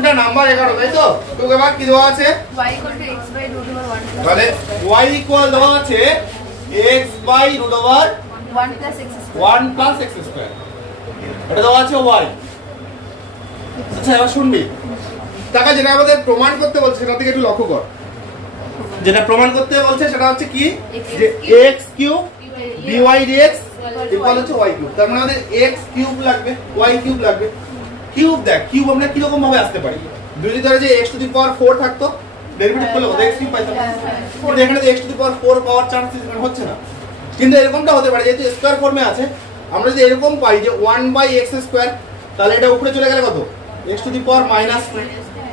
কোনটা নাম্বার 11 তাই তো? তো এবার কি দেওয়া আছে? y = x/√1 তাহলে y ইকুয়াল দেওয়া আছে x/√1 + x²। এটা দেওয়া আছে y। আচ্ছা এবার শুনবি, টাকা যেটা আমাদের প্রমাণ করতে বলছে সেটা থেকে একটু লক্ষ্য কর। যেটা প্রমাণ করতে বলছে সেটা হচ্ছে কি, যে x³ dy dx ইকুয়াল হচ্ছে y³। তার মানে আমাদের x³ লাগবে, y³ লাগবে। কিউব দেখ, কিউব আমরা কি রকম ভাবে আসতে পারি? যদি ধরে যে x⁴ থাকতো, ডেরিভেটিভ করলে কত x³ পাইতাম। কিন্তু এখানে তো x⁴ পাওয়ার চান্স হচ্ছে না। কিন্তু এরকমটা হতে পারে, যেহেতু স্কয়ার ফর্মে আছে, আমরা যদি এরকম পাই যে 1/x², তাহলে এটা উপরে চলে গেলে কত? x⁻²।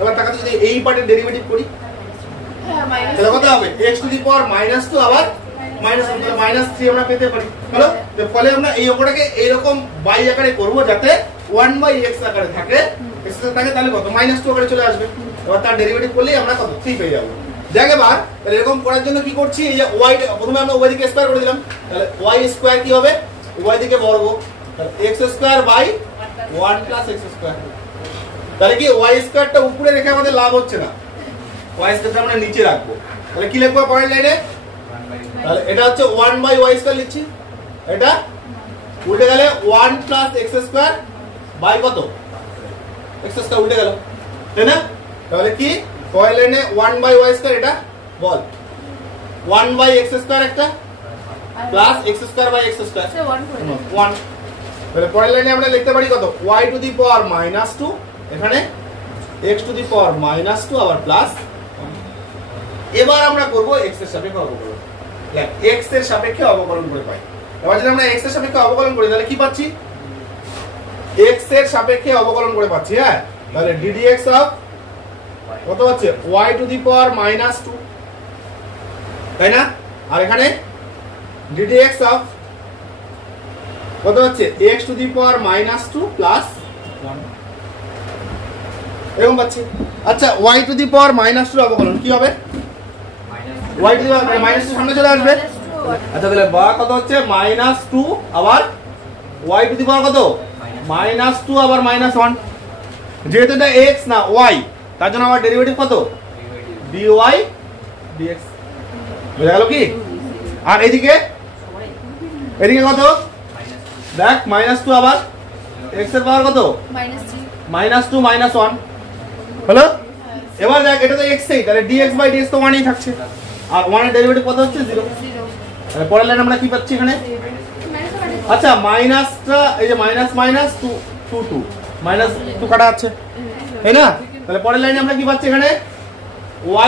এবার টাকা যদি এই পার্টের ডেরিভেটিভ করি তাহলে কত হবে? x⁻² আবার -3 আমরা পেতে পারি। হলো? তো ফলে আমরা এই অঙ্কটাকে এইরকম y আকারে করব, যাতে 1/x আকারে থাকে, x থাকে, তাহলে কত? -2 আকারে চলে আসবে। এবার তার ডেরিভেটিভ করলেই আমরা কত? 3 পেয়ে যাব। দেখ এবার তাহলে এরকম করার জন্য কি করছি, এই যে y প্রথমে আমরা উভয় দিকে স্কয়ার করে দিলাম, তাহলে y² কি হবে? উভয় দিকে বর্গ, তাহলে x²/1 + x²। তাহলে কি y² টা উপরে রেখে আমাদের লাভ হচ্ছে না, y² টা আমরা নিচে রাখবো। তাহলে কি লিখবো পরের লাইনে? তাহলে এটা হচ্ছে 1/y² লিখছি, এটা উল্টে গেলে 1 + x² বাই কত? x² উল্টে গেল, তাই না? তাহলে কি পরের লাইনে 1/y², এটা বল 1/x² একটা প্লাস x²/x², 1। তাহলে পরের লাইনে আমরা লিখতে পারি কত? y⁻², এখানে x⁻² আবার প্লাস। এবার আমরা করব x এর সাপেক্ষে অবকলন। দেখ x এর সাপেক্ষে অবকলন করে পাই। এবার যদি আমরা x এর সাপেক্ষে অবকলন করি তাহলে কি পাচ্ছি? x এর সাপেক্ষে অবকলন করে পাচ্ছি, হ্যাঁ। তাহলে ddx অফ কত হচ্ছে? y⁻², তাই না? আর এখানে ddx অফ কত হচ্ছে? x⁻² প্লাস 1 এরকম পাচ্ছি। আচ্ছা y⁻² অবকলন কি হবে? y⁻² সামনে চলে আসবে। আচ্ছা তাহলে বা কত হচ্ছে? -2 আবার y⁻² কত? -2 আবার -1। যেহেতু এটা x না y, তার জন্য আমার ডেরিভেটিভ কত? dy dx। বুঝা গেল কি? আর এদিকে কত? দেখ -2 আবার x এর পাওয়ার কত? -2 -1 হলো। এবার দেখ এটা তো x এই, তাহলে dx/dx তো 1ই থাকছে, আর 1 এর ডেরিভেটিভ কত হচ্ছে? 0। তাহলে পরের লাইনে আমরা কি পাচ্ছি এখানে? আচ্ছা মাইনাসটা এই যে -2 -2 কাটা আছে, তাই না? তাহলে পরের লাইনে আমরা কি পাচ্ছি এখানে?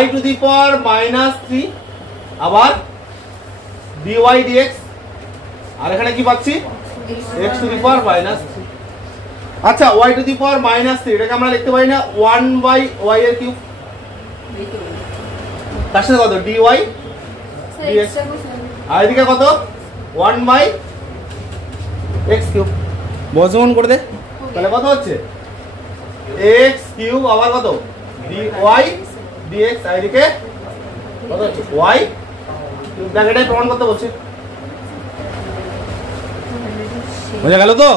y⁻³ আবার dy dx, আর এখানে কি পাচ্ছি? x⁻²। আচ্ছা y⁻³ এটাকে আমরা লিখতে পারি না 1/y এর কিউব, তার সাথে কত? dy dx, আর এদিকে কত? 1/x³ বর্গমূল করে দে। তাহলে কত হচ্ছে? x³ আবার কত? dy dx, আর এদিকে কত হচ্ছে? y দেখ, এটাই প্রমাণ করতে বলছে। বুঝা গেল তো?